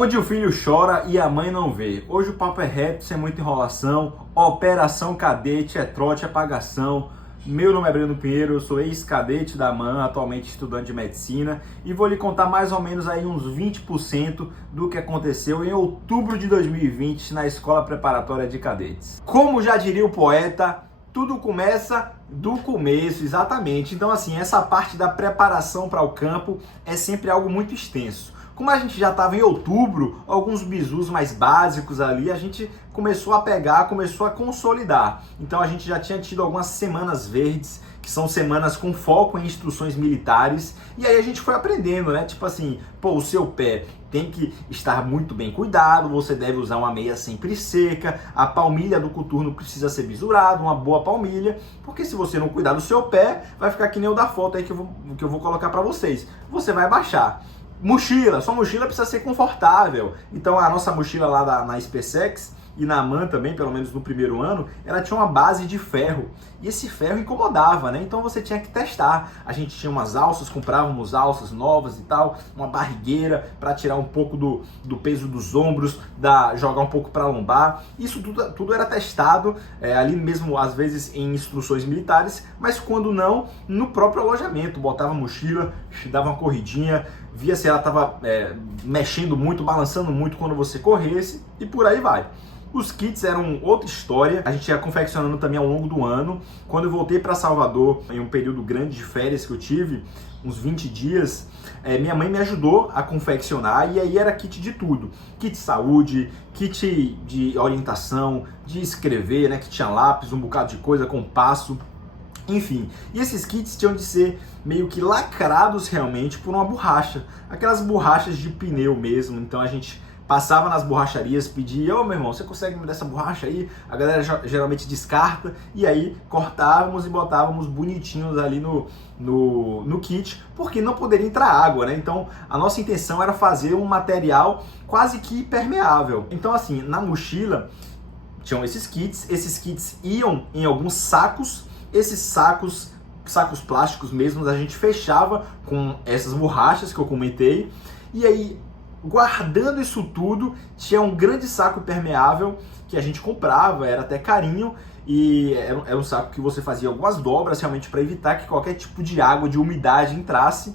Onde o filho chora e a mãe não vê. Hoje o papo é reto, sem muita enrolação. Operação Cadete é trote, é pagação. Meu nome é Breno Pinheiro, eu sou ex-cadete da MAN, atualmente estudante de medicina, e vou lhe contar mais ou menos aí uns 20% do que aconteceu em outubro de 2020 na Escola Preparatória de Cadetes. Como já diria o poeta, tudo começa do começo, exatamente. Então assim, essa parte da preparação para o campo é sempre algo muito extenso. Como a gente já estava em outubro, alguns bizus mais básicos ali, a gente começou a pegar, começou a consolidar. Então a gente já tinha tido algumas semanas verdes, que são semanas com foco em instruções militares, e aí a gente foi aprendendo, né? Tipo assim, pô, o seu pé tem que estar muito bem cuidado, você deve usar uma meia sempre seca, a palmilha do coturno precisa ser bisurada, uma boa palmilha, porque se você não cuidar do seu pé, vai ficar que nem o da foto aí que eu vou colocar para vocês. Você vai baixar. Mochila, sua mochila precisa ser confortável. Então a nossa mochila lá na SpaceX e na MAN também, pelo menos no primeiro ano, ela tinha uma base de ferro. E esse ferro incomodava, né? Então você tinha que testar. A gente tinha umas alças, comprávamos alças novas e tal, uma barrigueira para tirar um pouco do peso dos ombros, jogar um pouco para a lombar. Isso tudo era testado ali mesmo, às vezes em instruções militares, mas quando não, no próprio alojamento. Botava a mochila, dava uma corridinha, via se ela estava mexendo muito, balançando muito quando você corresse, e por aí vai. Os kits eram outra história, a gente ia confeccionando também ao longo do ano. Quando eu voltei para Salvador, em um período grande de férias que eu tive, uns 20 dias, minha mãe me ajudou a confeccionar, e aí era kit de tudo. Kit de saúde, kit de orientação, de escrever, né, que tinha lápis, um bocado de coisa, compasso. Enfim, e esses kits tinham de ser meio que lacrados realmente por uma borracha, aquelas borrachas de pneu mesmo. Então a gente passava nas borracharias, pedia: ô meu irmão, você consegue me dar essa borracha aí? A galera geralmente descarta, e aí cortávamos e botávamos bonitinhos ali no kit, porque não poderia entrar água, né? Então a nossa intenção era fazer um material quase que impermeável. Então assim, na mochila tinham esses kits iam em alguns sacos. Esses sacos plásticos mesmos, a gente fechava com essas borrachas que eu comentei, e aí, guardando isso tudo, tinha um grande saco impermeável que a gente comprava, era até carinho, e era um saco que você fazia algumas dobras realmente para evitar que qualquer tipo de água, de umidade entrasse,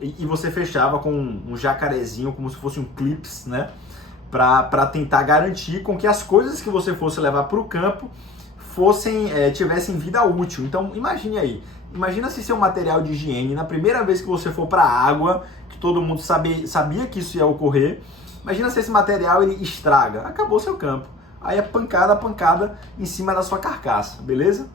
e você fechava com um jacarezinho, como se fosse um clips, né, para tentar garantir com que as coisas que você fosse levar para o campo tivessem vida útil. Então imagine aí, imagina se seu material de higiene, na primeira vez que você for para a água, que todo mundo sabia que isso ia ocorrer, imagina se esse material ele estraga, acabou seu campo. Aí é pancada em cima da sua carcaça, beleza?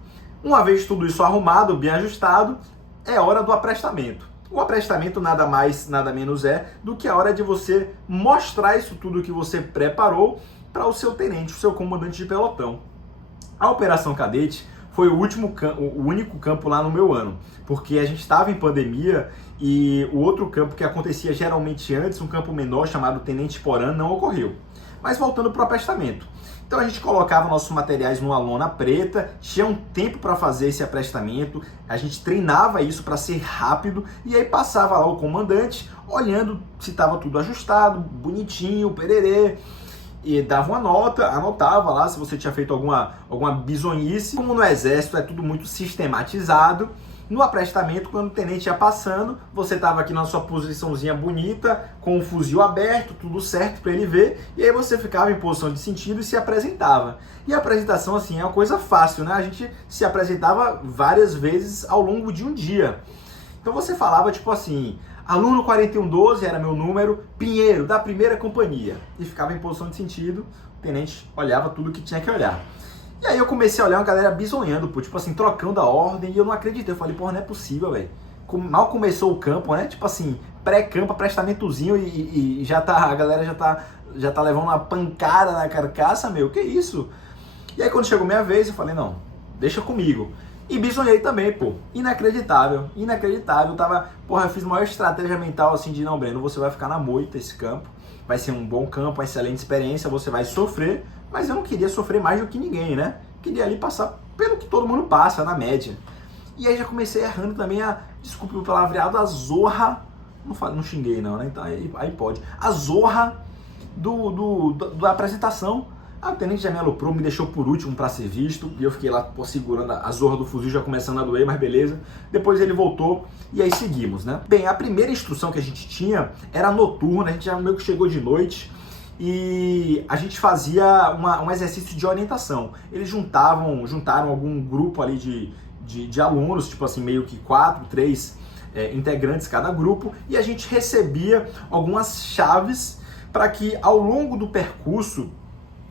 Uma vez tudo isso arrumado, bem ajustado, é hora do aprestamento. O aprestamento nada mais, nada menos é do que a hora de você mostrar isso tudo que você preparou para o seu tenente, o seu comandante de pelotão. A Operação Cadete foi o único campo lá no meu ano, porque a gente estava em pandemia e o outro campo que acontecia geralmente antes, um campo menor chamado Tenente Porã, não ocorreu. Mas voltando para o aprestamento. Então a gente colocava nossos materiais numa lona preta, tinha um tempo para fazer esse aprestamento, a gente treinava isso para ser rápido, e aí passava lá o comandante olhando se estava tudo ajustado, bonitinho, pererê, e dava uma nota, anotava lá se você tinha feito alguma bizonhice. Como no exército é tudo muito sistematizado, no aprestamento, quando o tenente ia passando, você estava aqui na sua posiçãozinha bonita, com o fuzil aberto, tudo certo para ele ver, e aí você ficava em posição de sentido e se apresentava. E a apresentação assim é uma coisa fácil, né? A gente se apresentava várias vezes ao longo de um dia. Então você falava tipo assim: aluno 4112 era meu número, Pinheiro, da primeira companhia. E ficava em posição de sentido, o tenente olhava tudo que tinha que olhar. E aí eu comecei a olhar uma galera bisonhando, pô, tipo assim, trocando a ordem, e eu não acreditei. Eu falei: porra, não é possível, velho. Mal começou o campo, né? Tipo assim, pré-campo, aprestamentozinho, e a galera já tá levando uma pancada na carcaça, meu, que isso? E aí quando chegou minha vez, eu falei: não, deixa comigo. E bisonhei também, pô. Inacreditável. Eu fiz a maior estratégia mental assim de: não, Breno, você vai ficar na moita esse campo. Vai ser um bom campo, uma excelente experiência, você vai sofrer, mas eu não queria sofrer mais do que ninguém, né? Queria ali passar pelo que todo mundo passa, na média. E aí já comecei errando também desculpe o palavreado, a zorra, não xinguei não, né? Então aí pode. A zorra da apresentação. A tenente já me aloprou, me deixou por último para ser visto, e eu fiquei lá segurando a zorra do fuzil, já começando a doer, mas beleza. Depois ele voltou e aí seguimos, né? Bem, a primeira instrução que a gente tinha era noturna, a gente já meio que chegou de noite e a gente fazia um exercício de orientação. Eles juntaram algum grupo ali de alunos, tipo assim, meio que 4, 3 integrantes cada grupo, e a gente recebia algumas chaves para que ao longo do percurso,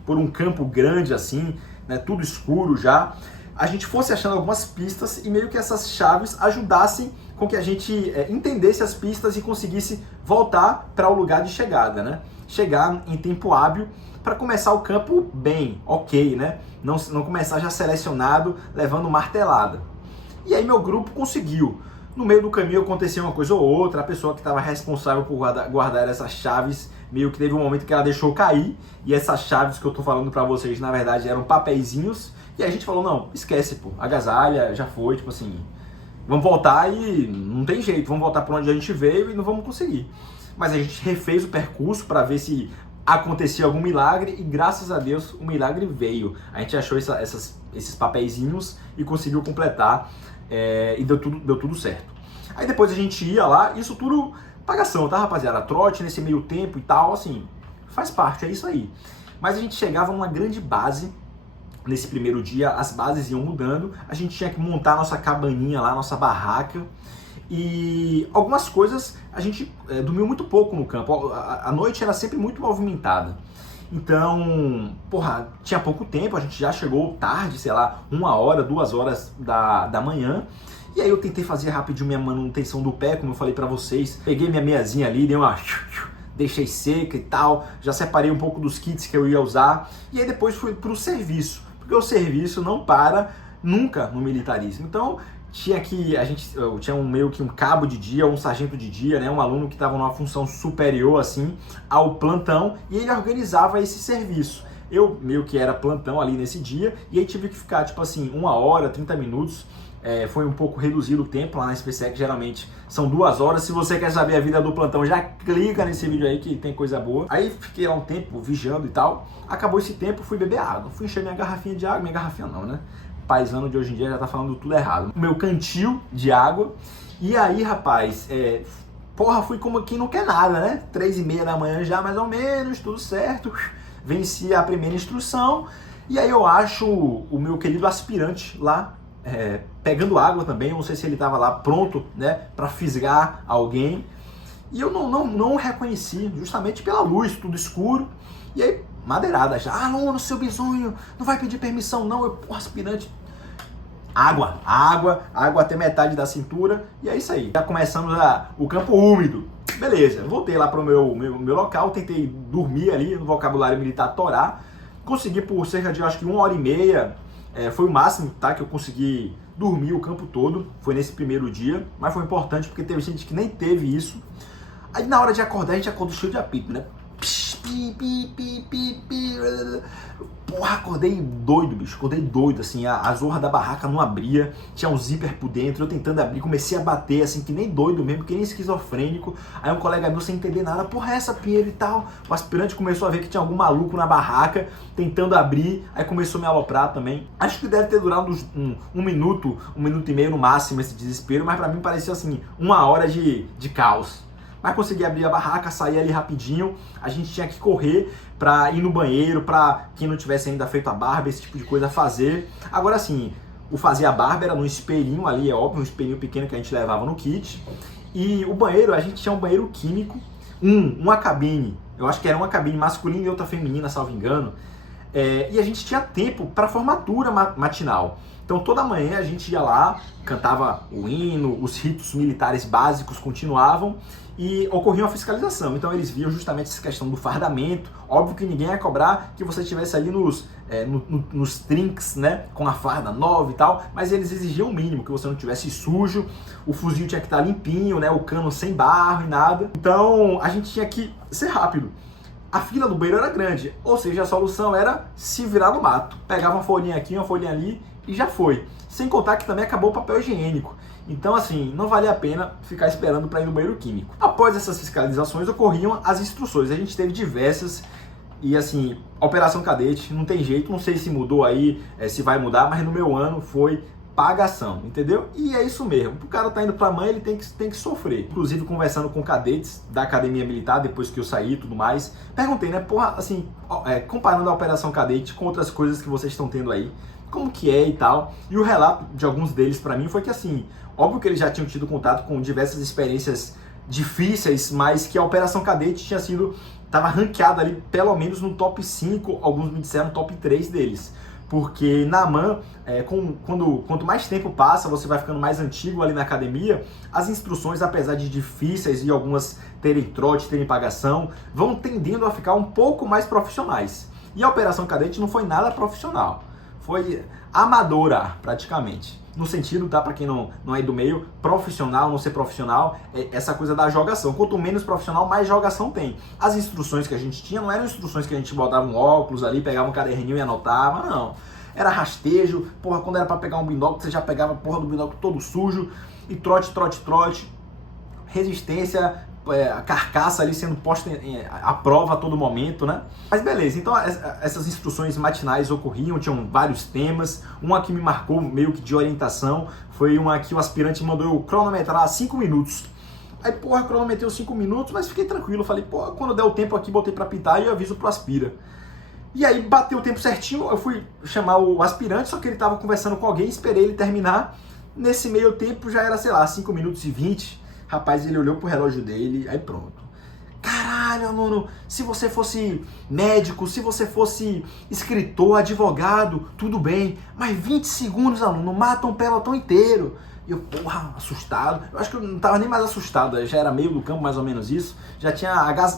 por um campo grande assim, né, tudo escuro já, a gente fosse achando algumas pistas e meio que essas chaves ajudassem com que a gente entendesse as pistas e conseguisse voltar para o lugar de chegada, né? Chegar em tempo hábil para começar o campo bem, ok, né? Não começar já selecionado, levando martelada. E aí meu grupo conseguiu. No meio do caminho acontecia uma coisa ou outra, a pessoa que estava responsável por guardar essas chaves, meio que teve um momento que ela deixou cair, e essas chaves que eu estou falando para vocês, na verdade, eram papeizinhos, e a gente falou, não, esquece, pô, agasalha, já foi, tipo assim, vamos voltar e não tem jeito, vamos voltar para onde a gente veio e não vamos conseguir. Mas a gente refez o percurso para ver se acontecia algum milagre, e graças a Deus o milagre veio. A gente achou esses papeizinhos e conseguiu completar, e deu tudo certo. Aí depois a gente ia lá, isso tudo pagação, tá, rapaziada? Trote nesse meio tempo e tal, assim, faz parte, é isso aí. Mas a gente chegava numa grande base, nesse primeiro dia, as bases iam mudando, a gente tinha que montar nossa cabaninha lá, nossa barraca, e algumas coisas a gente dormiu muito pouco no campo, a noite era sempre muito movimentada. Então, porra, tinha pouco tempo, a gente já chegou tarde, sei lá, 1 hora, 2 horas da manhã. E aí eu tentei fazer rapidinho minha manutenção do pé, como eu falei pra vocês. Peguei minha meiazinha ali, deixei seca e tal. Já separei um pouco dos kits que eu ia usar. E aí depois fui pro serviço, porque o serviço não para nunca no militarismo. Então, eu tinha meio que um cabo de dia, um sargento de dia, né, um aluno que estava numa função superior assim ao plantão, e ele organizava esse serviço. Eu meio que era plantão ali nesse dia, e aí tive que ficar tipo assim 1 hora, 30 minutos. Foi um pouco reduzido o tempo lá na SpaceX, geralmente são 2 horas. Se você quer saber a vida do plantão, já clica nesse vídeo aí que tem coisa boa. Aí fiquei lá um tempo vigiando e tal. Acabou esse tempo, fui beber água. Fui encher minha garrafinha de água, minha garrafinha não, né? Paisano de hoje em dia já tá falando tudo errado. O meu cantil de água. E aí, rapaz, porra, fui como quem não quer nada, né? 3h30 da manhã já, mais ou menos, tudo certo. Venci a primeira instrução. E aí eu acho o meu querido aspirante lá, pegando água também. Eu não sei se ele tava lá pronto, né, pra fisgar alguém. E eu não reconheci, justamente pela luz, tudo escuro. E aí, madeirada já. Aluno, seu bisonho, não vai pedir permissão não. Eu, aspirante. Água até metade da cintura. E é isso aí. Já começamos o campo úmido. Beleza, voltei lá pro meu local, tentei dormir ali no vocabulário militar torar. Consegui por cerca de, acho que 1h30, foi o máximo, tá, que eu consegui dormir o campo todo. Foi nesse primeiro dia, mas foi importante porque teve gente que nem teve isso. Aí na hora de acordar, a gente acordou cheio de apito, né? Porra, acordei doido, bicho. Acordei doido, assim. A zorra da barraca não abria. Tinha um zíper por dentro. Eu tentando abrir. Comecei a bater, assim, que nem doido mesmo, que nem esquizofrênico. Aí um colega meu, sem entender nada. Porra, é essa, Pinheiro e tal? O aspirante começou a ver que tinha algum maluco na barraca, tentando abrir. Aí começou a me aloprar também. Acho que deve ter durado um minuto, 1 minuto e meio no máximo esse desespero. Mas pra mim parecia, assim, 1 hora de caos. Mas consegui abrir a barraca, sair ali rapidinho. A gente tinha que correr pra ir no banheiro, pra quem não tivesse ainda feito a barba, esse tipo de coisa fazer. Agora sim, o fazer a barba era num espelhinho ali, é óbvio, um espelhinho pequeno que a gente levava no kit. E o banheiro, a gente tinha um banheiro químico, uma cabine, eu acho que era uma cabine masculina e outra feminina, salvo engano. E a gente tinha tempo para formatura matinal. Então toda manhã a gente ia lá, cantava o hino, os ritos militares básicos continuavam e ocorria uma fiscalização. Então eles viam justamente essa questão do fardamento. Óbvio que ninguém ia cobrar que você estivesse ali nos trinks, né, com a farda nova e tal, mas eles exigiam o mínimo, que você não tivesse sujo, o fuzil tinha que estar limpinho, né, o cano sem barro e nada. Então a gente tinha que ser rápido. A fila do banheiro era grande, ou seja, a solução era se virar no mato. Pegava uma folhinha aqui, uma folhinha ali e já foi. Sem contar que também acabou o papel higiênico. Então, assim, não valia a pena ficar esperando para ir no banheiro químico. Após essas fiscalizações, ocorriam as instruções. A gente teve diversas e, assim, Operação Cadete, não tem jeito, não sei se mudou aí, se vai mudar, mas no meu ano foi pagação, entendeu? E é isso mesmo. O cara tá indo pra mãe, ele tem que sofrer. Inclusive, conversando com cadetes da Academia Militar, depois que eu saí e tudo mais, perguntei, né, porra, assim, comparando a Operação Cadete com outras coisas que vocês estão tendo aí, como que é e tal. E o relato de alguns deles pra mim foi que, assim, óbvio que eles já tinham tido contato com diversas experiências difíceis, mas que a Operação Cadete tava ranqueada ali, pelo menos no top 5, alguns me disseram top 3 deles. Porque na AMAN, quanto mais tempo passa, você vai ficando mais antigo ali na academia, as instruções, apesar de difíceis e algumas terem trote, terem pagação, vão tendendo a ficar um pouco mais profissionais. E a Operação Cadete não foi nada profissional, foi amadora praticamente. No sentido, tá, para quem não é do meio, profissional, não ser profissional, é essa coisa da jogação. Quanto menos profissional, mais jogação tem. As instruções que a gente tinha não eram instruções que a gente botava um óculos ali, pegava um caderninho e anotava, não. Era rastejo, porra, quando era para pegar um binóculo, você já pegava a porra do binóculo todo sujo, e trote, resistência, a carcaça ali sendo posta à prova a todo momento, né? Mas beleza, então essas instruções matinais ocorriam, tinham vários temas. Uma que me marcou meio que de orientação foi uma que o aspirante mandou eu cronometrar 5 minutos. Aí, porra, cronometrei os 5 minutos, mas fiquei tranquilo. Falei, porra, quando der o tempo aqui, botei pra pitar e eu aviso pro aspira. E aí, bateu o tempo certinho, eu fui chamar o aspirante, só que ele tava conversando com alguém, esperei ele terminar. Nesse meio tempo já era, sei lá, 5 minutos e 20. Rapaz, ele olhou pro relógio dele, aí pronto. Caralho, aluno, se você fosse médico, se você fosse escritor, advogado, tudo bem. Mas 20 segundos, aluno, mata um pelotão inteiro. E eu, porra, assustado. Eu acho que eu não tava nem mais assustado, já era meio do campo, mais ou menos isso. Já tinha,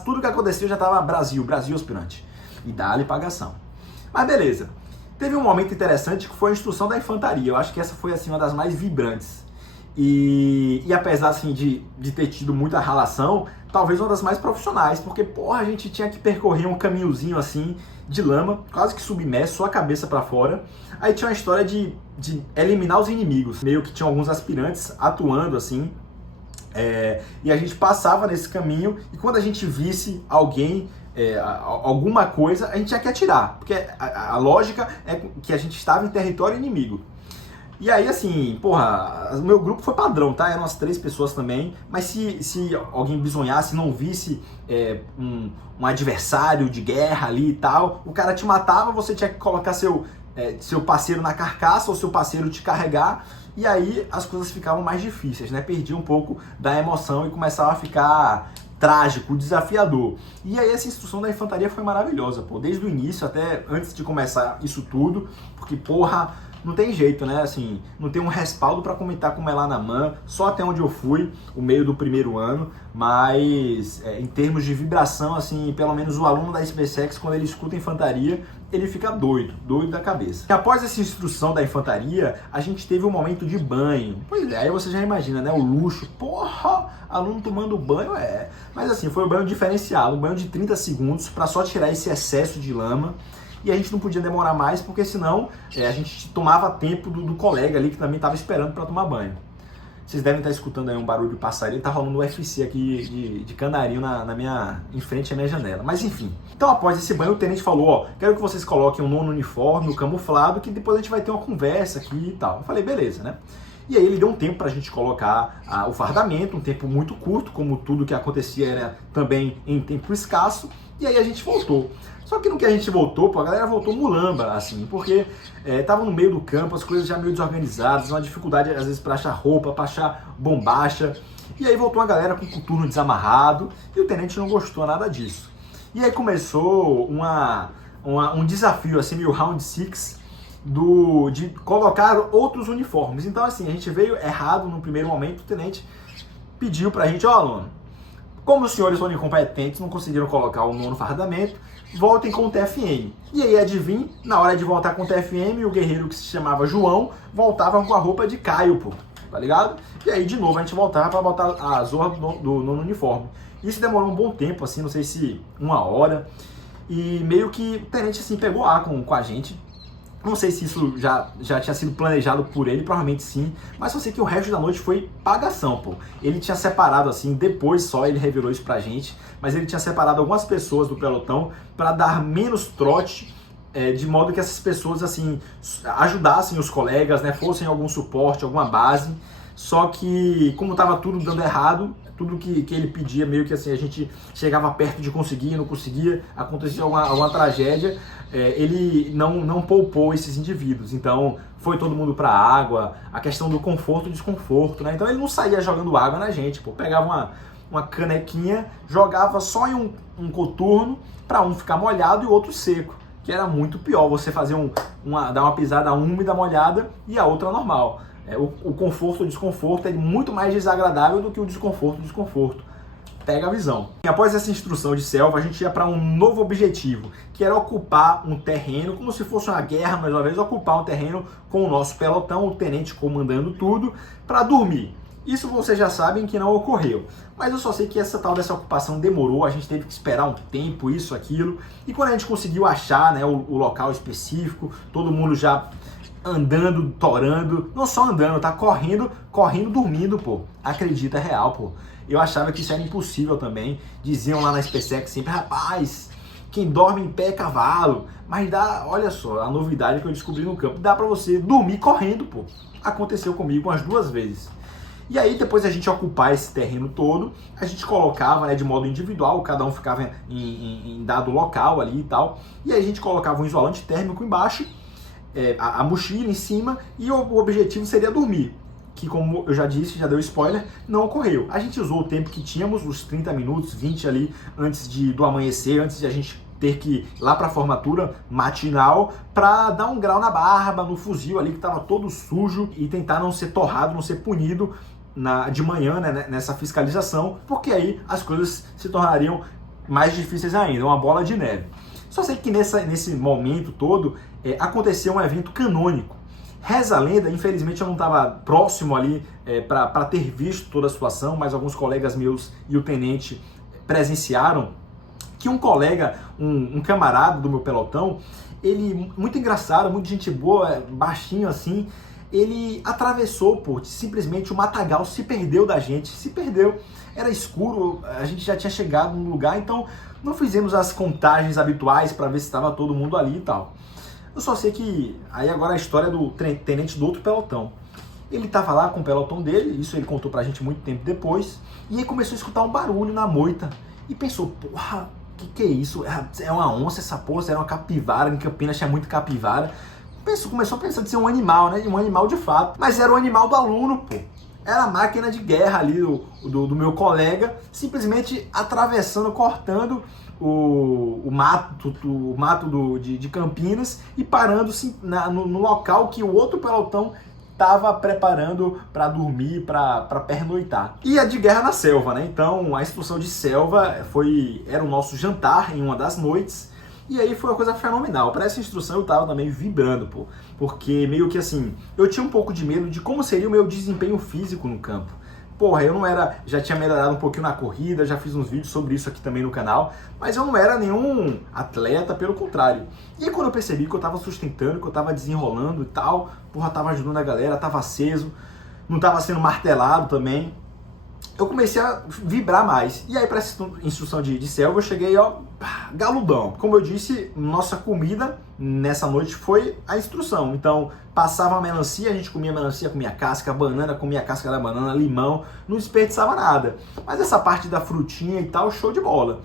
tudo que aconteceu já tava Brasil aspirante. E dá-lhe pagação. Mas beleza. Teve um momento interessante que foi a instrução da infantaria. Eu acho que essa foi, assim, uma das mais vibrantes. E apesar, assim, de ter tido muita ralação, talvez uma das mais profissionais, porque, porra, a gente tinha que percorrer um caminhozinho, assim, de lama, quase que submerso, só a cabeça pra fora. Aí tinha uma história de eliminar os inimigos, meio que tinha alguns aspirantes atuando, assim, e a gente passava nesse caminho, e quando a gente visse alguém, alguma coisa, a gente tinha que atirar, porque a lógica é que a gente estava em território inimigo. E aí, assim, porra, o meu grupo foi padrão, tá? Eram as 3 pessoas também, mas se alguém bisonhasse, não visse um adversário de guerra ali e tal, o cara te matava, você tinha que colocar seu parceiro na carcaça ou seu parceiro te carregar, e aí as coisas ficavam mais difíceis, né? Perdia um pouco da emoção e começava a ficar trágico, desafiador. E aí essa instrução da infantaria foi maravilhosa, pô, desde o início até antes de começar isso tudo, porque, porra, não tem jeito, né? Assim, não tem um respaldo para comentar como é lá na AMAN, só até onde eu fui, o meio do primeiro ano, mas em termos de vibração, assim, pelo menos o aluno da SpaceX, quando ele escuta infantaria, ele fica doido da cabeça. E após essa instrução da infantaria, a gente teve um momento de banho. Pois é, aí você já imagina, né? O luxo, porra, aluno tomando banho, Mas assim, foi um banho diferenciado, um banho de 30 segundos para só tirar esse excesso de lama. E a gente não podia demorar mais, porque senão a gente tomava tempo do colega ali que também estava esperando para tomar banho. Vocês devem estar escutando aí um barulho de passarinho, tá rolando um UFC aqui de canarinho em frente à minha janela. Mas enfim. Então após esse banho, o tenente falou, ó, quero que vocês coloquem um nono uniforme, o camuflado, que depois a gente vai ter uma conversa aqui e tal. Eu falei, beleza, né? E aí ele deu um tempo pra gente colocar o fardamento, um tempo muito curto, como tudo que acontecia era também em tempo escasso, e aí a gente voltou. Só que no que a gente voltou, pô, a galera voltou mulamba, assim, porque tava no meio do campo, as coisas já meio desorganizadas, uma dificuldade às vezes pra achar roupa, pra achar bombacha, e aí voltou a galera com o coturno desamarrado, e o tenente não gostou nada disso. E aí começou um desafio, assim, meio round 6, de colocar outros uniformes. Então, assim, a gente veio errado no primeiro momento, o tenente pediu pra gente, ó, aluno, como os senhores foram incompetentes, não conseguiram colocar o nono fardamento, voltem com o TFM. E aí, adivinha, na hora de voltar com o TFM, o guerreiro que se chamava João voltava com a roupa de Caio, pô, tá ligado? E aí, de novo, a gente voltava pra botar a zorra do nono uniforme. Isso demorou um bom tempo, assim, não sei se 1 hora, e meio que o tenente, assim, pegou ar com a gente. Não sei se isso já tinha sido planejado por ele, provavelmente sim, mas só sei que o resto da noite foi pagação, pô. Ele tinha separado, assim, depois só ele revelou isso pra gente, mas ele tinha separado algumas pessoas do pelotão para dar menos trote, de modo que essas pessoas, assim, ajudassem os colegas, né, fossem algum suporte, alguma base. Só que, como estava tudo dando errado, tudo que ele pedia, meio que assim, a gente chegava perto de conseguir, não conseguia, acontecia alguma tragédia, ele não poupou esses indivíduos. Então, foi todo mundo para a água, a questão do conforto e desconforto, né? Então, ele não saía jogando água na gente, pô. Pegava uma canequinha, jogava só em um coturno, para um ficar molhado e o outro seco. Que era muito pior, você fazer dar uma pisada úmida, molhada, e a outra normal. O conforto ou desconforto é muito mais desagradável do que o desconforto. Pega a visão. E após essa instrução de selva, a gente ia para um novo objetivo, que era ocupar um terreno, como se fosse uma guerra, mais uma vez, ocupar um terreno com o nosso pelotão, o tenente comandando tudo, para dormir. Isso vocês já sabem que não ocorreu. Mas eu só sei que essa tal dessa ocupação demorou, a gente teve que esperar um tempo, isso, aquilo. E quando a gente conseguiu achar, né, o local específico, todo mundo já andando, torando, não só andando, tá correndo, dormindo, pô. Acredita, é real, pô. Eu achava que isso era impossível também. Diziam lá na SpaceX sempre, rapaz, quem dorme em pé é cavalo. Mas olha só, a novidade que eu descobri no campo, dá pra você dormir correndo, pô. Aconteceu comigo umas 2 vezes. E aí, depois a gente ocupar esse terreno todo, a gente colocava, né, de modo individual, cada um ficava em dado local ali e tal, e aí a gente colocava um isolante térmico embaixo, a mochila em cima, e o objetivo seria dormir, que, como eu já disse, já deu spoiler, não ocorreu. A gente usou o tempo que tínhamos, os 30 minutos, 20 ali, antes do amanhecer, antes de a gente ter que ir lá para a formatura matinal, para dar um grau na barba, no fuzil ali que estava todo sujo, e tentar não ser torrado, não ser punido de manhã, né, nessa fiscalização, porque aí as coisas se tornariam mais difíceis ainda, uma bola de neve. Só sei que nesse momento todo aconteceu um evento canônico. Reza a lenda, infelizmente eu não estava próximo ali para ter visto toda a situação, mas alguns colegas meus e o tenente presenciaram que um colega, um camarada do meu pelotão, ele, muito engraçado, muito gente boa, baixinho assim, ele atravessou, pô, simplesmente o matagal se perdeu da gente, se perdeu. Era escuro, a gente já tinha chegado no lugar, então não fizemos as contagens habituais para ver se estava todo mundo ali e tal. Eu só sei que, aí agora a história do tenente do outro pelotão. Ele estava lá com o pelotão dele, isso ele contou pra gente muito tempo depois, e aí começou a escutar um barulho na moita, e pensou, porra, que é isso? É uma onça essa porra, era uma capivara, em Campinas tinha muito capivara. Começou a pensar de ser um animal, né? Um animal de fato. Mas era o animal do aluno, pô. Era a máquina de guerra ali do meu colega, simplesmente atravessando, cortando o mato de Campinas e parando no local que o outro pelotão estava preparando para dormir, para pernoitar. E a de guerra na selva, né? Então a instrução de selva era o nosso jantar em uma das noites. E aí foi uma coisa fenomenal. Para essa instrução eu tava também vibrando, pô. Porque meio que assim, eu tinha um pouco de medo de como seria o meu desempenho físico no campo. Porra, eu não era, já tinha melhorado um pouquinho na corrida, já fiz uns vídeos sobre isso aqui também no canal, mas eu não era nenhum atleta, pelo contrário. E aí quando eu percebi que eu tava sustentando, que eu tava desenrolando e tal, porra, tava ajudando a galera, tava aceso, não tava sendo martelado também, eu comecei a vibrar mais. E aí, para essa instrução de selva, eu cheguei, ó, galudão. Como eu disse, nossa comida nessa noite foi a instrução. Então, passava a melancia, a gente comia melancia, comia casca, banana, comia casca da banana, limão, não desperdiçava nada. Mas essa parte da frutinha e tal, show de bola.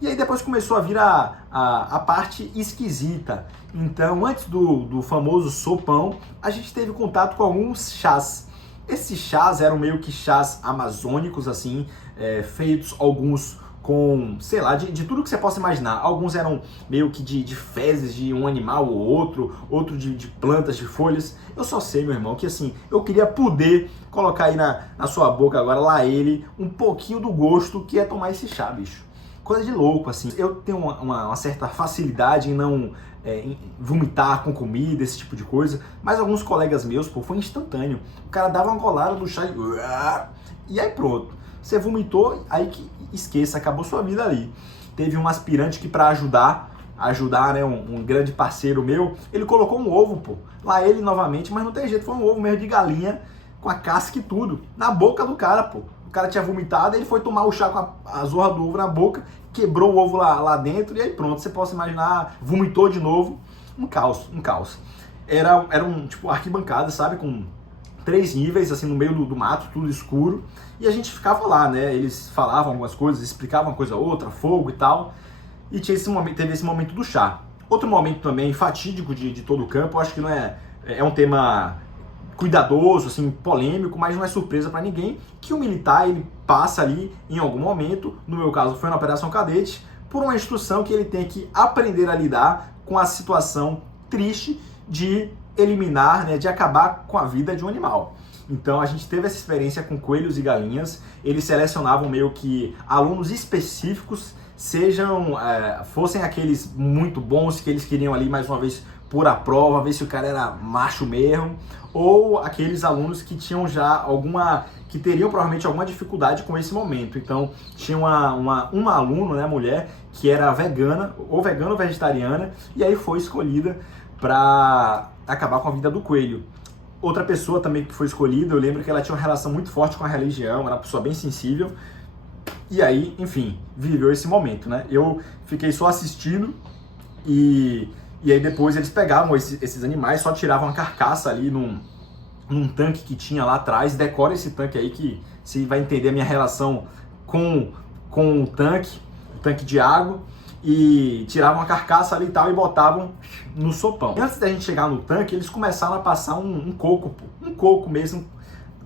E aí depois começou a vir a parte esquisita. Então, antes do famoso sopão, a gente teve contato com alguns chás. Esses chás eram meio que chás amazônicos, assim, feitos alguns com, sei lá, de tudo que você possa imaginar. Alguns eram meio que de fezes de um animal ou outro de plantas, de folhas. Eu só sei, meu irmão, que assim, eu queria poder colocar aí na sua boca agora, lá ele, um pouquinho do gosto que é tomar esse chá, bicho. Coisa de louco, assim. Eu tenho uma certa facilidade em não em vomitar com comida, esse tipo de coisa, mas alguns colegas meus, pô, foi instantâneo. O cara dava uma colada do chá e aí pronto. Você vomitou, aí que esqueça, acabou sua vida ali. Teve um aspirante que, para ajudar, ajudar, né, um grande parceiro meu, ele colocou um ovo, pô, lá ele novamente, mas não tem jeito, foi um ovo mesmo de galinha, com a casca e tudo, na boca do cara, pô. O cara tinha vomitado, ele foi tomar o chá com a zorra do ovo na boca, quebrou o ovo lá dentro, e aí pronto, você pode imaginar, vomitou de novo, um caos, um caos. Era um, tipo, arquibancada, sabe, com 3 níveis, assim, no meio do mato, tudo escuro, e a gente ficava lá, né, eles falavam algumas coisas, explicavam uma coisa ou outra, fogo e tal, e tinha teve esse momento do chá. Outro momento também fatídico de todo o campo, eu acho que não é um tema cuidadoso, assim, polêmico, mas não é surpresa para ninguém, que o militar, ele passa ali em algum momento, no meu caso foi na Operação Cadete, por uma instrução que ele tem que aprender a lidar com a situação triste de eliminar, né, de acabar com a vida de um animal. Então a gente teve essa experiência com coelhos e galinhas, eles selecionavam meio que alunos específicos, fossem aqueles muito bons que eles queriam ali mais uma vez pôr a prova, ver se o cara era macho mesmo, ou aqueles alunos que tinham já que teriam provavelmente alguma dificuldade com esse momento. Então tinha uma aluna, né, mulher, que era vegana ou vegetariana, e aí foi escolhida para acabar com a vida do coelho. Outra pessoa também que foi escolhida, eu lembro que ela tinha uma relação muito forte com a religião, era uma pessoa bem sensível, e aí, enfim, viveu esse momento, né? Eu fiquei só assistindo e aí depois eles pegavam esses animais, só tiravam a carcaça ali num tanque que tinha lá atrás. Decora esse tanque aí que você vai entender a minha relação com o tanque de água. E tiravam a carcaça ali e tal e botavam no sopão. E antes da gente chegar no tanque, eles começaram a passar um coco, pô, um coco mesmo,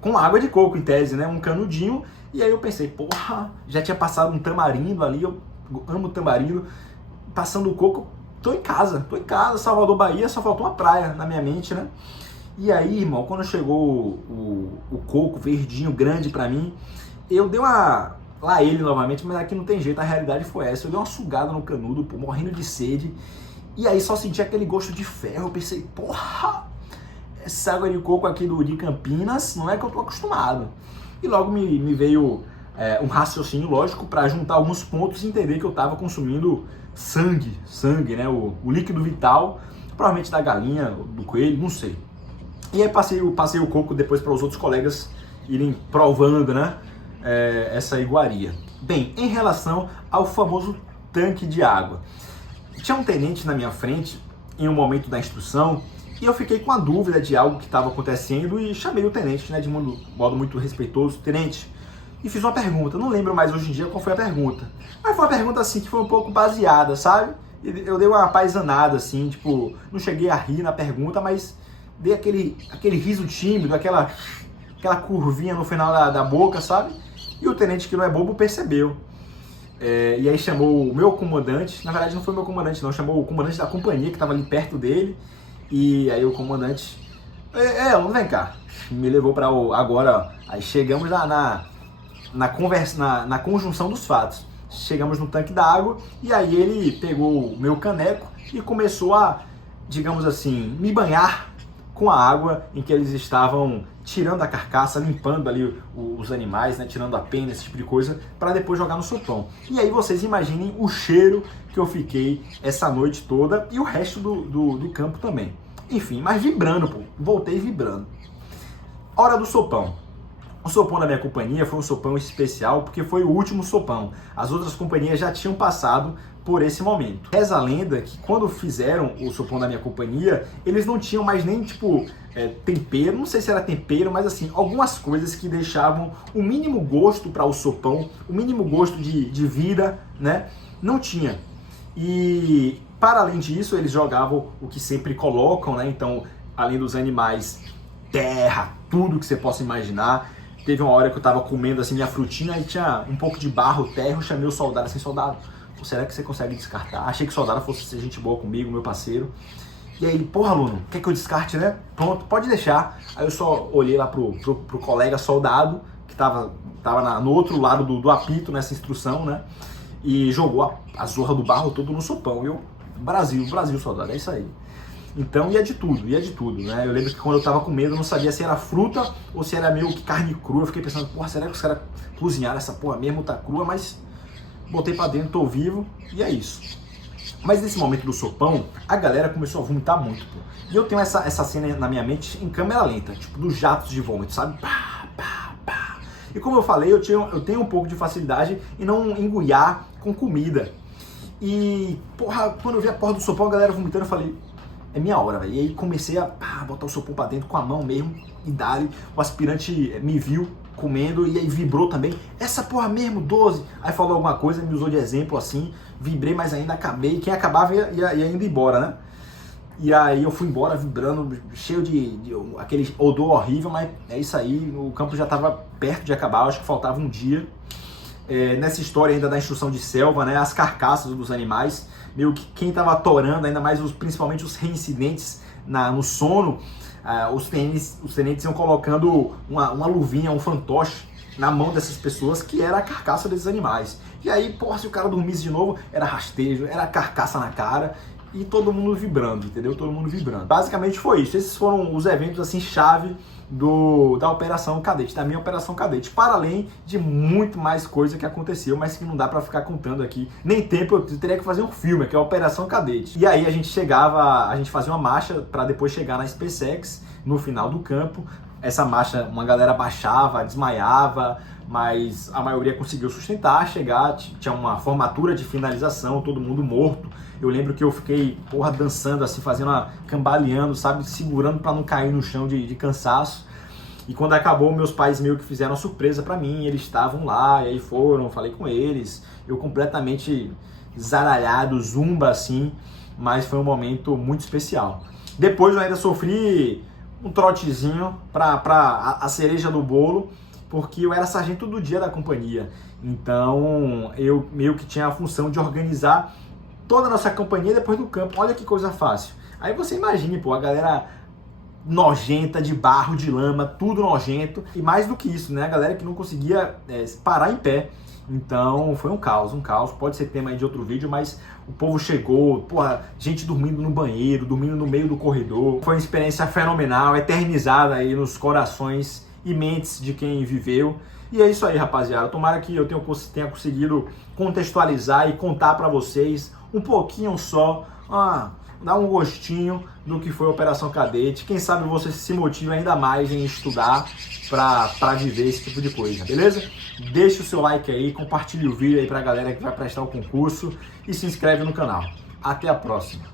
com água de coco em tese, né? Um canudinho. E aí eu pensei, porra, já tinha passado um tamarindo ali, eu amo tamarindo, passando o coco. Tô em casa, Salvador, Bahia, só faltou uma praia na minha mente, né? E aí, irmão, quando chegou o coco verdinho, grande pra mim, eu dei lá ele novamente, mas aqui não tem jeito, a realidade foi essa. Eu dei uma sugada no canudo, pô, morrendo de sede, e aí só senti aquele gosto de ferro. Eu pensei, porra, essa água de coco aqui de Campinas não é que eu tô acostumado. E logo me veio um raciocínio lógico para juntar alguns pontos e entender que eu tava consumindo sangue, né? O líquido vital, provavelmente da galinha, do coelho, não sei. E aí passei o coco depois para os outros colegas irem provando, né? Essa iguaria. Bem, em relação ao famoso tanque de água, tinha um tenente na minha frente em um momento da instrução e eu fiquei com a dúvida de algo que estava acontecendo e chamei o tenente, né? De modo muito respeitoso, tenente. E fiz uma pergunta, não lembro mais hoje em dia qual foi a pergunta, mas foi uma pergunta assim que foi um pouco baseada, sabe? Eu dei uma paisanada assim, tipo, não cheguei a rir na pergunta, mas dei aquele riso tímido, aquela curvinha no final da boca, sabe? E o tenente, que não é bobo, percebeu. E aí chamou o meu comandante, na verdade não foi o meu comandante não, chamou o comandante da companhia que estava ali perto dele, e aí o comandante, vem cá, me levou para agora, aí chegamos na conversa, na conjunção dos fatos. Chegamos no tanque da água e aí ele pegou o meu caneco e começou a, digamos assim, me banhar com a água em que eles estavam tirando a carcaça, limpando ali os animais, né, tirando a pena, esse tipo de coisa, para depois jogar no sopão. E aí vocês imaginem o cheiro que eu fiquei essa noite toda e o resto do campo também. Enfim, mas vibrando, pô, voltei vibrando. Hora do sopão. O sopão da minha companhia foi um sopão especial porque foi o último sopão. As outras companhias já tinham passado por esse momento. Reza a lenda que quando fizeram o sopão da minha companhia, eles não tinham mais nem, tipo, tempero, não sei se era tempero, mas assim, algumas coisas que deixavam o mínimo gosto para o sopão, o mínimo gosto de vida, né? Não tinha. E, para além disso, eles jogavam o que sempre colocam, né? Então, além dos animais, terra, tudo que você possa imaginar. Teve uma hora que eu tava comendo assim minha frutinha e tinha um pouco de barro, terra, eu chamei o soldado assim, soldado, será que você consegue descartar? Achei que o soldado fosse ser gente boa comigo, meu parceiro. E aí ele, porra, aluno, quer que eu descarte, né? Pronto, pode deixar. Aí eu só olhei lá pro colega soldado, que tava no outro lado do apito, nessa instrução, né? E jogou a zorra do barro todo no sopão. E eu, Brasil, soldado, é isso aí. Então ia de tudo, né? Eu lembro que quando eu tava com medo, eu não sabia se era fruta ou se era meio que carne crua. Eu fiquei pensando, porra, será que os caras cozinharam essa porra mesmo, tá crua? Mas botei pra dentro, tô vivo e é isso. Mas nesse momento do sopão, a galera começou a vomitar muito, pô. E eu tenho essa cena na minha mente em câmera lenta, tipo, dos jatos de vômito, sabe? Pá, pá, pá. E como eu falei, eu tenho um pouco de facilidade em não engolir com comida. E, porra, quando eu vi a porra do sopão, a galera vomitando, eu falei, é minha hora, velho. E aí comecei a botar o sopão pra dentro com a mão mesmo, e dali, o aspirante me viu comendo e aí vibrou também. Essa porra mesmo, 12. Aí falou alguma coisa, me usou de exemplo assim, vibrei, mas ainda acabei. Quem acabava ia indo embora, né? E aí eu fui embora vibrando, cheio de aquele odor horrível, mas é isso aí, o campo já estava perto de acabar, acho que faltava um dia. Nessa história ainda da instrução de selva, né, as carcaças dos animais, meio que quem estava atorando, ainda mais principalmente os reincidentes no sono, os tenentes iam colocando uma luvinha, um fantoche na mão dessas pessoas, que era a carcaça desses animais. E aí, porra, se o cara dormisse de novo, era rastejo, era carcaça na cara, e todo mundo vibrando, entendeu? Todo mundo vibrando. Basicamente foi isso. Esses foram os eventos, assim, chave da Operação Cadete, da minha Operação Cadete, para além de muito mais coisa que aconteceu, mas que não dá pra ficar contando aqui. Nem tempo, eu teria que fazer um filme, que é a Operação Cadete. E aí a gente fazia uma marcha para depois chegar na SpaceX, no final do campo. Essa marcha, uma galera baixava, desmaiava, mas a maioria conseguiu sustentar, chegar, tinha uma formatura de finalização, todo mundo morto. Eu lembro que eu fiquei, porra, dançando assim, cambaleando, sabe, segurando para não cair no chão de cansaço. E quando acabou, meus pais meio que fizeram uma surpresa para mim, eles estavam lá, e aí falei com eles, eu completamente zaralhado, zumba assim, mas foi um momento muito especial. Depois eu ainda sofri um trotezinho para a cereja do bolo, porque eu era sargento do dia da companhia. Então eu meio que tinha a função de organizar toda a nossa companhia depois do campo. Olha que coisa fácil. Aí você imagine, pô, a galera nojenta, de barro, de lama, tudo nojento. E mais do que isso, né? A galera que não conseguia parar em pé. Então foi um caos. Pode ser tema aí de outro vídeo, mas o povo chegou, porra, gente dormindo no banheiro, dormindo no meio do corredor. Foi uma experiência fenomenal, eternizada aí nos corações e mentes de quem viveu. E é isso aí, rapaziada. Tomara que eu tenha conseguido contextualizar e contar pra vocês um pouquinho só, dar um gostinho do que foi a Operação Cadete. Quem sabe você se motive ainda mais em estudar para viver esse tipo de coisa, beleza? Deixa o seu like aí, compartilhe o vídeo aí pra galera que vai prestar o concurso e se inscreve no canal. Até a próxima!